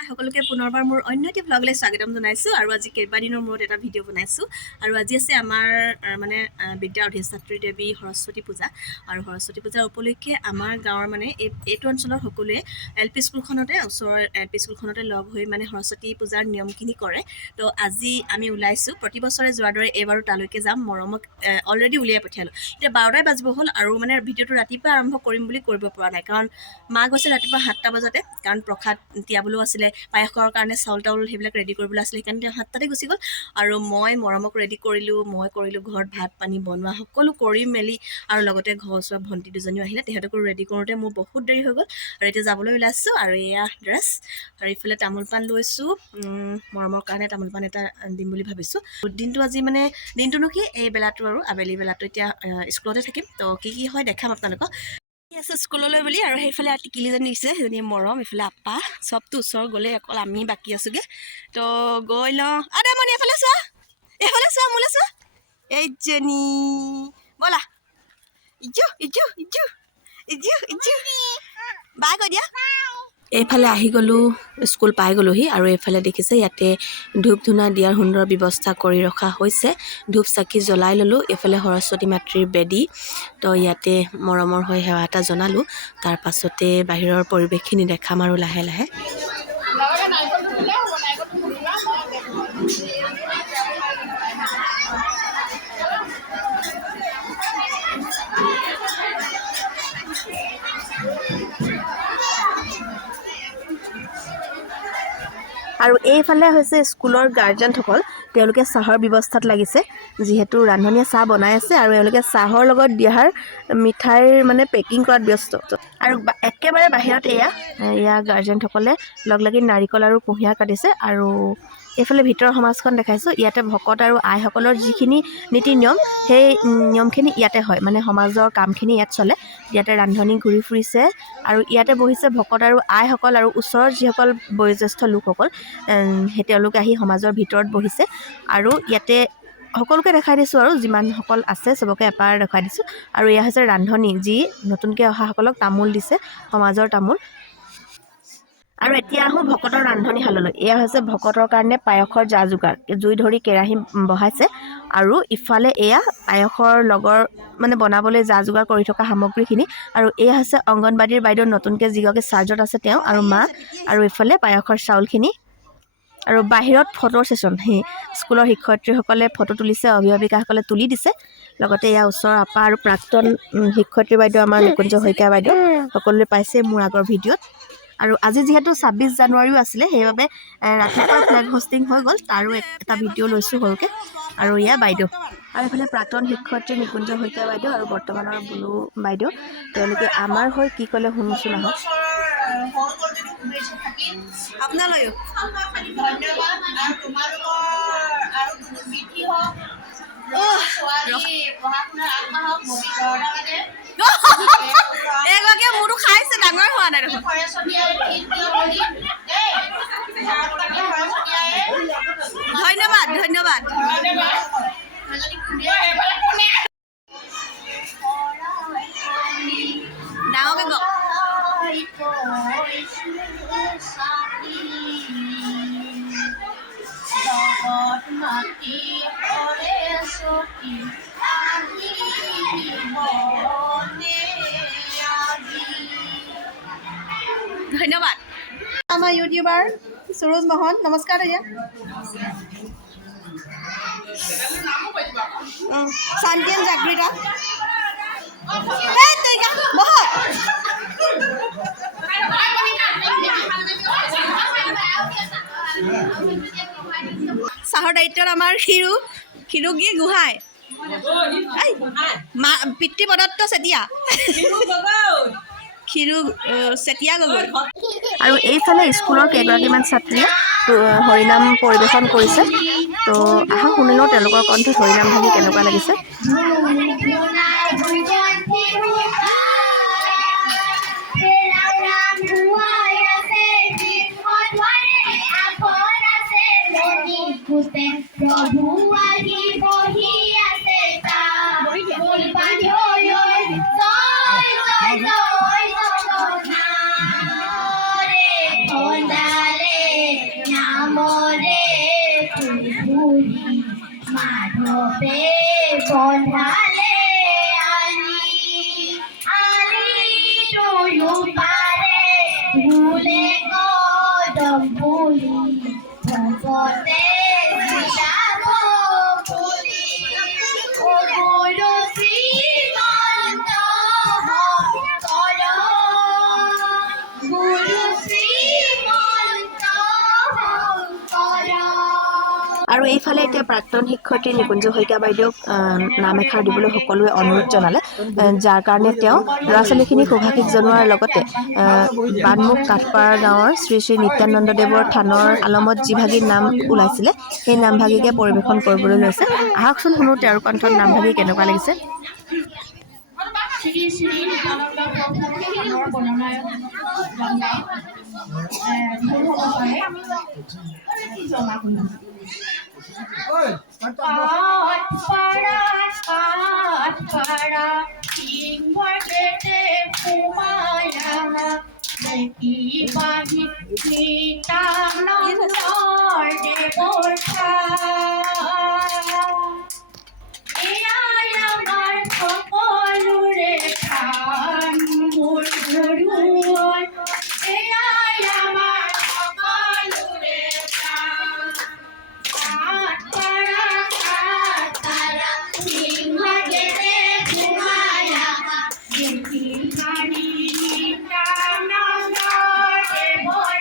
হাই সকলোকে পুনৰবাৰ মোৰ অন্য এটি ব্লগলৈ স্বাগতম জনাইছোঁ আৰু আজি কেইবাদিনৰ মূৰত এটা ভিডিঅ' বনাইছোঁ আৰু আজি আছে আমাৰ বিদ্যাৰ অধিষ্ঠাত্ৰী দেৱী সৰস্বতী পূজা আৰু সৰস্বতী পূজাৰ উপলক্ষে আমাৰ গাঁৱৰ এইটো অঞ্চলৰ সকলোৱে LP স্কুলখনতে ওচৰৰ LP স্কুলখনতে লগ হৈ সৰস্বতী পূজাৰ নিয়মখিনি কৰে। তো আজি আমি ওলাইছোঁ, প্ৰতি বছৰে যোৱাৰ দৰে এইবাৰো তালৈকে যাম। মৰমক অলৰেডি উলিয়াই পঠিয়ালোঁ। এতিয়া 12টাই বাজিব হ'ল আৰু ভিডিঅ'টো ৰাতিপুৱা আৰম্ভ কৰিম বুলি কৰিব পৰা নাই, কাৰণ মা গৈছে ৰাতিপুৱা 7টা বজাতে, কাৰণ প্ৰসাদ তিয়াবলৈও আছিলে, পায়সৰ কাৰণে চাউল তাউল সেইবিলাক ৰেডি কৰিবলৈ আছিলে, সেইকাৰণে 7টাতে গুচি গ'ল। আৰু মই মৰমক ৰেডি কৰিলোঁ, ঘৰত ভাত পানী বনোৱা সকলো কৰি মেলি, আৰু লগতে ঘৰৰ ওচৰৰ ভণ্টি দুজনীও আহিলে, তেহেঁতকো ৰেডি কৰোঁতে মোৰ বহুত দেৰি হৈ গ'ল আৰু এতিয়া যাবলৈ ওলাইছোঁ। আৰু এয়া ড্ৰেছ, আৰু ইফালে তামোল পাণ লৈছোঁ, মৰমৰ কাৰণে তামোল পাণ এটা দিম বুলি ভাবিছোঁ। দিনটো আজি দিনটোনো কি, এই বেলাটো আৰু আবেলি বেলাটো এতিয়া স্কুলতে থাকিম। তো কি হয় দেখাম আপোনালোকক। আছে স্কুললৈ বুলি, আৰু সেইফালে টিকিলিজনী দিছে, সেইজনী মৰম, এইফালে আপা, চবটো ওচৰ গ'লে, অকল আমি বাকী আছোঁগৈ। তো গৈ লওঁ। দে মনি এইফালে চোৱা, মোলৈ চোৱা, এইজনী ব'লা, বাই কৈ দিয়া। এইফালে আহি গ'লোঁ, স্কুল পাই গ'লোহি, আৰু এইফালে দেখিছে ইয়াতে ধূপ ধূনা দিয়াৰ সুন্দৰ ব্যৱস্থা কৰি ৰখা হৈছে। ধূপ চাকি জ্বলাই ল'লোঁ। এইফালে সৰস্বতী মাতৃৰ বেদী, তো ইয়াতে মৰমৰ হৈ সেৱা এটা জনালোঁ। তাৰ পাছতে বাহিৰৰ পৰিৱেশখিনি দেখাম আৰু লাহে লাহে। আৰু এইফালে হৈছে স্কুলৰ গাৰ্জেনসকল, তেওঁলোকে চাহৰ ব্যৱস্থাত লাগিছে, যিহেতু ৰান্ধনীয়ে চাহ বনাই আছে আৰু এওঁলোকে চাহৰ লগত দিয়াৰ মিঠাইৰ পেকিং কৰাত ব্যস্ত। আৰু একেবাৰে বাহিৰত এয়া গাৰ্জেনসকলে লগ লাগি নাৰিকল আৰু কুঁহিয়াৰ কাটিছে। আৰু এইফালে ভিতৰৰ সমাজখন দেখাইছোঁ। ইয়াতে ভকত আৰু আইসকলৰ যিখিনি নীতি নিয়ম, সেই নিয়মখিনি ইয়াতে হয়, সমাজৰ কামখিনি ইয়াত চলে। ইয়াতে ৰান্ধনি ঘূৰি ফুৰিছে, আৰু ইয়াতে বহিছে ভকত আৰু আইসকল, আৰু ওচৰৰ যিসকল বয়োজ্যেষ্ঠ লোকসকল, তেওঁলোকে আহি সমাজৰ ভিতৰত বহিছে। আৰু ইয়াতে সকলোকে দেখাই দিছোঁ, আৰু যিমানসকল আছে চবকে এপাৰ দেখাই দিছোঁ। আৰু এয়া হৈছে ৰান্ধনি, যি নতুনকৈ অহাসকলক তামোল দিছে, সমাজৰ তামোল। আৰু এতিয়া আহোঁ ভকতৰ ৰান্ধনীশাললৈ। এয়া হৈছে ভকতৰ কাৰণে পায়সৰ যা যোগাৰ, জুই ধৰি কেৰাহী বহাইছে, আৰু ইফালে এয়া পায়সৰ লগৰ বনাবলৈ যা যোগাৰ কৰি থকা সামগ্ৰীখিনি। আৰু এয়া হৈছে অংগনবাড়ীৰ বাইদেউ, নতুনকৈ যিগৰাকী চাৰ্জত আছে তেওঁ আৰু মা, আৰু ইফালে পায়সৰ চাউলখিনি। আৰু বাহিৰত ফটোৰ ছেশ্যন, স্কুলৰ শিক্ষয়িত্ৰীসকলে ফটো তুলিছে, অভিভাৱিকাসকলে তুলি দিছে। লগতে এয়া ওচৰৰ আপা আৰু প্ৰাক্তন শিক্ষয়িত্ৰী বাইদেউ, আমাৰ নিকুঞ্জ শইকীয়া বাইদেউ, সকলোৱে পাইছে মোৰ আগৰ ভিডিঅ'ত। আৰু আজি যিহেতু 26 জানুৱাৰীও আছিলে, সেইবাবে ৰাতিপুৱা ফ্লেগ হোষ্টিং হৈ গ'ল, তাৰো এটা ভিডিঅ' লৈছোঁ সৰুকৈ। আৰু এয়া বাইদেউ, আৰু এইফালে প্ৰাক্তন শিক্ষয়িত্ৰী নিকুঞ্জ শইকীয়া বাইদেউ আৰু বৰ্তমানৰ বুলু বাইদেউ, তেওঁলোকে আমাৰ হৈ কি ক'লে শুনোচোন আহক। আপোনালৈও ধন্যবাদ, আৰু তোমালোকৰ আৰু বৃদ্ধি হওক, এগৰাকীয়ে মোৰতো খাইছে, ডাঙৰ হোৱা নাই দেখোন। ধন্যবাদ ধন্যবাদ। ডাঙৰকে কওক। ধন্যবাদ। আমাৰ ইউটিউবাৰ সুৰুজ মোহন, নমস্কাৰ দাদা। শান্তিন জাগৃতা, চাহৰ দায়িত্বত আমাৰ ক্ষীৰোগী গোহাঁই, পিতৃ প্ৰদত্ত চেতিয়া, ক্ষীৰো চেতিয়া গগৈ। আৰু এইফালে স্কুলৰ কেইগৰাকীমান ছাত্ৰীয়ে হৰিনাম পৰিৱেশন কৰিছে। তো আহা শুনি লওঁ তেওঁলোকৰ কণ্ঠত হৰিনাম ভাগি কেনেকুৱা লাগিছে। মাধৱে বন্ধালে আলি দুয়ো পাৰে ধুলে কদম পুলি ভকতে জিলাব পুলি গুৰু শ্ৰীমন্ত শংকৰ গুৰু শ্ৰীমন্ত শংকৰ। আৰু এইফালে এতিয়া প্ৰাক্তন শিক্ষয়িত্ৰী নিকুঞ্জ শইকীয়া বাইদেউক নাম এষাৰ দিবলৈ সকলোৱে অনুৰোধ জনালে, যাৰ কাৰণে তেওঁ ল'ৰা ছোৱালীখিনিক শুভাশীষ জনোৱাৰ লগতে বানমুখ কাঠপাৰা গাঁৱৰ শ্ৰী শ্ৰী নিত্যানন্দদেৱৰ থানৰ আলমত যিভাগীৰ নাম ওলাইছিলে সেই নামভাগীকে পৰিৱেশন কৰিবলৈ লৈছে। আহকচোন শুনো তেওঁৰ কণ্ঠত নামভাগী কেনেকুৱা লাগিছে। শ্ৰী শ্ৰী নিত্যানন্দ প্ৰভুৰ থানৰ গণনায়ক ভুল হ'ব পাৰে। কাঠপাৰা সিংহৰ পেটে সোমায়া দেখিবাহি নিত্যানন্দৰ দেৱৰ এয়াই আমাৰ সকলোৰে প্ৰাণ মোৰ গুৰুৰ এয়াই আমাৰ সকলোৰে প্ৰাণ। কাঠপাৰা সিংহৰ পেটে সোমায়া দেখিবাহি নিত্যানন্দৰ দেৱৰ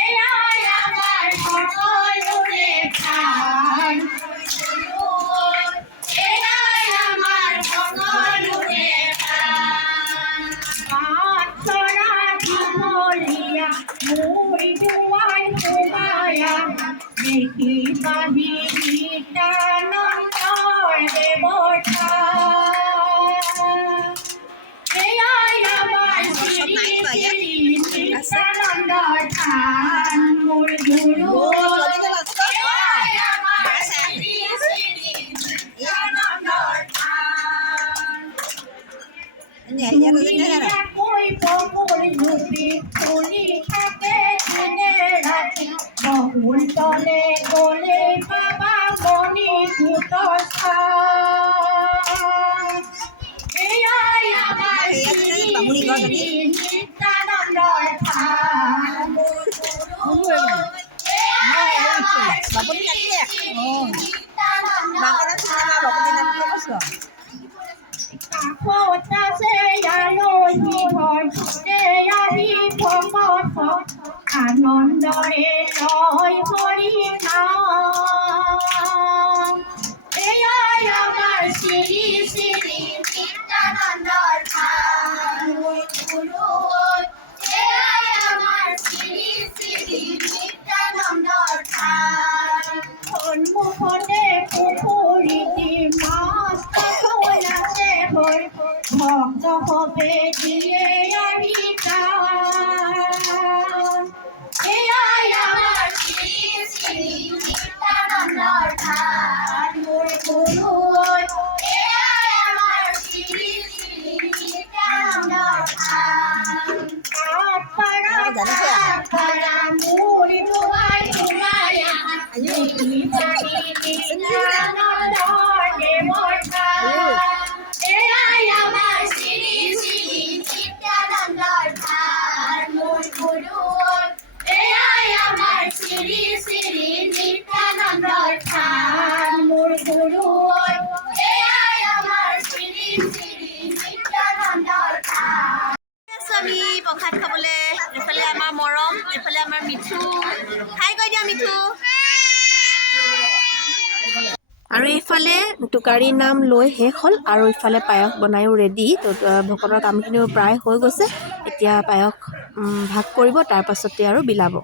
এয়াই আমাৰ সকলোৰে প্ৰাণ। এয়াই আমাৰ সকলোৰে প্ৰাণ। কাঠপাৰা দীঘলীয়া মোৰ দুৱাই সোমায়া দেখিবাহি নিত্যানন্দৰ দেৱৰ এয়াই আমাৰ শ্ৰী শ্ৰী নিত্যানন্দৰ থান মোৰ গুৰু এয়াই আমাৰ শ্ৰী শ্ৰী নিত্যানন্দৰ থান। কৈ পহুল ধুতি ফুলি থাকে দিনে ৰাতি বহুল তলে গলে পাবা মণি গোটৰ স্থান। এয়াই আমাৰ শ্ৰী নিত্যানন্দৰ থান মোৰ গুৰু এয়াই আমাৰ শ্ৰী নিত্যানন্দৰ থান। কাষত আছে আলহী ঘৰ আহি ভকত আনন্দৰে লয় হৰি নাম। এয়াই আমাৰ শ্ৰী শ্ৰী নিত্যানন্দৰ থান মোৰ গুৰু এয়াই আমাৰ শ্ৰী শ্ৰী নিত্যানন্দৰ থান। সন্মুখতে পুখুৰীটি মাছ কাষত আছে ভক্ত হবে দিয়ে আহি প্ৰাণ। এয়াই আমাৰ শ্ৰী শ্ৰী নিত্যানন্দৰ থান মোৰ গুৰু এয়াই আমাৰ শ্ৰী শ্ৰী নিত্যানন্দৰ থান। কাঠপাৰা মোৰ দুৱাই সোমায়া দেখিবাহি নিত্যানন্দৰ দেৱৰ থান। এয়াই আমাৰ শ্ৰী শ্ৰী নিত্যানন্দৰ থান মোৰ গুৰু এয়াই আমাৰ শ্ৰী শ্ৰী নিত্যানন্দৰ থান মোৰ গুৰু এয়াই আমাৰ শ্ৰী শ্ৰী নিত্যানন্দৰ থান। আমি প্ৰসাদ খাবলৈ এইফালে আমাৰ মৰম এইফালে আমাৰ মিঠু খাই কৈ দিয়া মিঠু। আৰু এইফালে টোকাৰীৰ নাম লৈ শেষ হ'ল আৰু ইফালে পায়স বনায়ো ৰেডি। তো ভকতৰ কামখিনিও প্ৰায় হৈ গৈছে, এতিয়া পায়স ভাগ কৰিব, তাৰপাছতে আৰু বিলাব।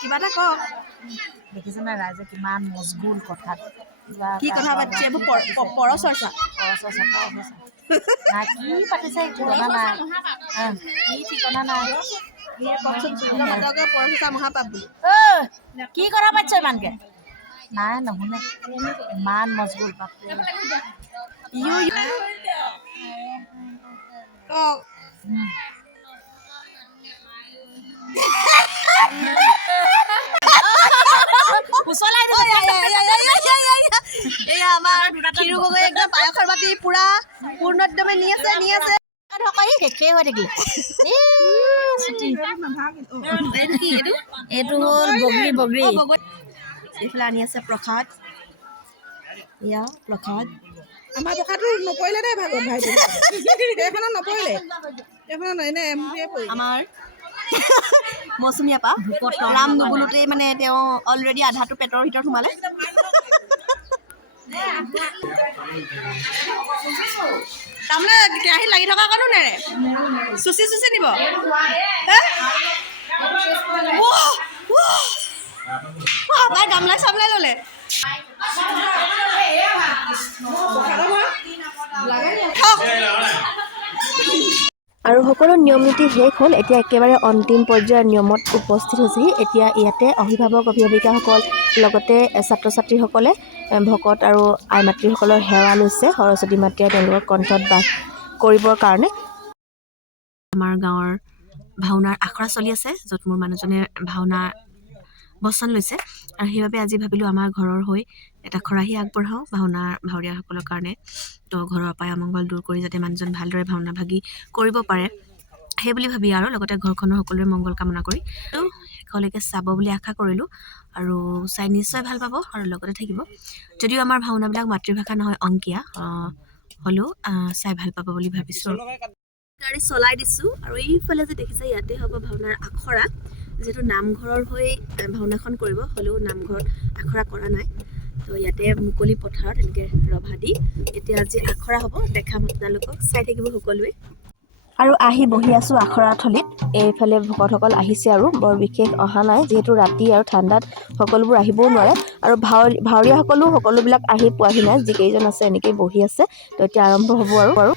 কিবা এটা কওক। দেখিছে না ৰাইজে কিমান মজগুল কথাত কি কথা পাতিছে এইবোৰ পৰচৰ্চা নাই কি পাতিছে ঠিকনা নাই কি ঠিকনা নাই পৰচৰ্চা মহাপাপ বুলি কি কথা পাতিছ ইমানকে নাই নুশুনে ইমান মজগুল আমাৰ ক্ষীৰো গগৈ একদম পায়সৰ বাতি পুৰা পূৰ্ণোদ্যমে নি আছে শেষেই হৈ থাকিলে এইটো হ'ল বগৰী এইফালে আনি আছে প্ৰসাদ এয়া প্ৰসাদ আমাৰ পকাটো নপৰিলে দেই ভাগত ভাইটি এইখনত নপৰিলে এইখনত এনে এমপিয়ে পৰিলে আমাৰ মৌচুমী আপা ৰাম নুবুলোতেই মানে তেওঁ অলৰেডি আধাটো পেটৰ ভিতৰত সোমালে তাৰমানে কেৰাহীত লাগি থকা কাৰণো নেৰে চুচি দিব তাই গামলাই চামলাই ল'লে আৰু সকলো নিয়ম নীতি শেষ হ'ল এতিয়া একেবাৰে অন্তিম পৰ্যায়ৰ নিয়মত উপস্থিত হৈছেহি এতিয়া ইয়াতে অভিভাৱক অভিভাৱিকাসকল লগতে ছাত্ৰ ছাত্ৰীসকলে ভকত আৰু আই মাতৃসকলৰ সেৱা লৈছে সৰস্বতী মাতৃয়ে তেওঁলোকৰ কণ্ঠত বাস কৰিবৰ কাৰণে আমাৰ গাঁৱৰ ভাওনাৰ আখৰা চলি আছে য'ত মোৰ মানুহজনে ভাওনা বচন লৈছে আৰু সেইবাবে আজি ভাবিলোঁ আমাৰ ঘৰৰ হৈ এটা খৰাহী আগবঢ়াওঁ ভাৱৰীয়াসকলৰ কাৰণে তো ঘৰৰ পৰাই অমংগল দূৰ কৰি যাতে মানুহজন ভালদৰে ভাওনা ভাগি কৰিব পাৰে সেই বুলি ভাবি আৰু লগতে ঘৰখনৰ সকলোৰে মংগল কামনা কৰি তো শেষলৈকে চাব বুলি আশা কৰিলোঁ আৰু চাই নিশ্চয় ভাল পাব আৰু লগতে থাকিব যদিও আমাৰ ভাওনাবিলাক মাতৃভাষা নহয় অংকীয়া হ'লেও চাই ভাল পাব বুলি ভাবিছোঁ গাড়ী চলাই দিছোঁ আৰু এইফালে যে দেখিছে ইয়াতে হ'ব ভাওনাৰ আখৰা যিহেতু নামঘৰৰ হৈ ভাওনাখন কৰিব হ'লেও নামঘৰত আখৰা কৰা নাই তো ইয়াতে মুকলি পথাৰত এনেকৈ ৰভা দি এতিয়া আজি আখৰা হ'ব দেখাম আপোনালোকক চাই থাকিব সকলোৱে আৰু আহি বহি আছোঁ আখৰা থলীত এইফালে ভকতসকল আহিছে আৰু বৰ বিশেষ অহা নাই যিহেতু ৰাতি আৰু ঠাণ্ডাত সকলোবোৰ আহিবও নোৱাৰে আৰু ভাৱৰীয়াসকলো সকলোবিলাক আহি পোৱাহি নাই যিকেইজন আছে এনেকেই বহি আছে তো এতিয়া আৰম্ভ হ'ব আৰু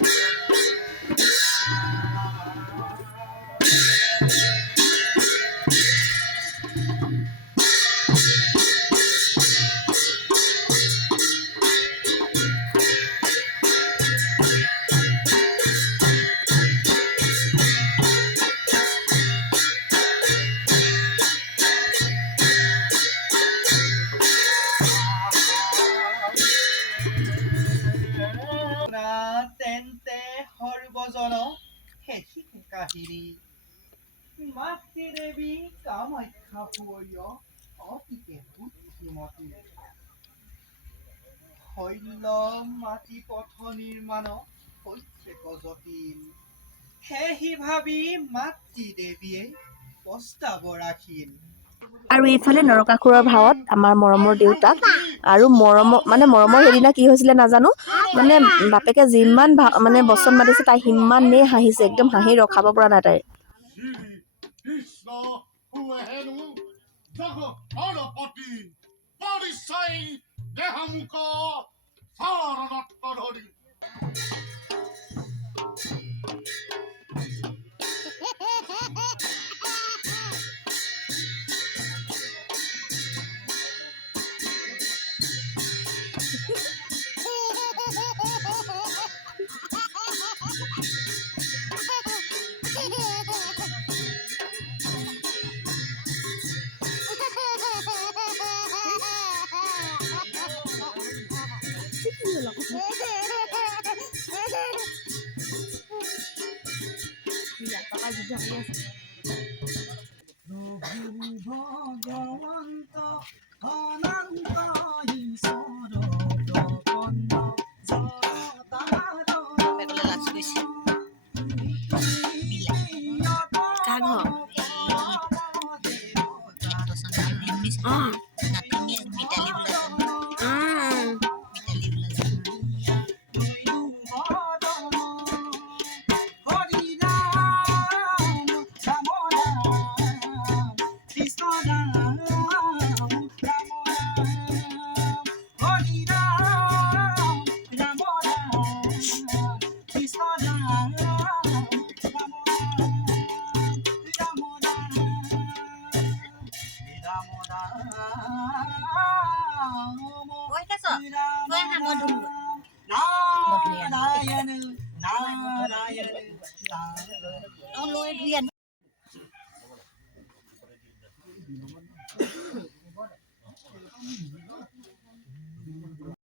তেন্তে সৰ্বজন শেষি কাহিনী মাতৃ দেৱী কামাখ্যা সুৱৰ্য অতিকে বুদ্ধিমতী শৈল মাটি পথ নিৰ্মাণ প্ৰত্যেক জটিল সেহি ভাবি মাতৃ দেৱীয়ে প্ৰস্তাৱ ৰাখিল আৰু এইফালে নৰকাসুৰৰ ভাৱত আমাৰ মৰমৰ দেউতাক আৰু মৰমৰ সেইদিনা কি হৈছিলে নাজানো মানে বাপেকে যিমান মানে বচন মাতিছে তাই সিমানেই হাঁহিছে একদম হাঁহি ৰখাব পৰা নাই তাই ভগৱন্ত অনন্ত ঈশ্বৰ নাৰায়ণ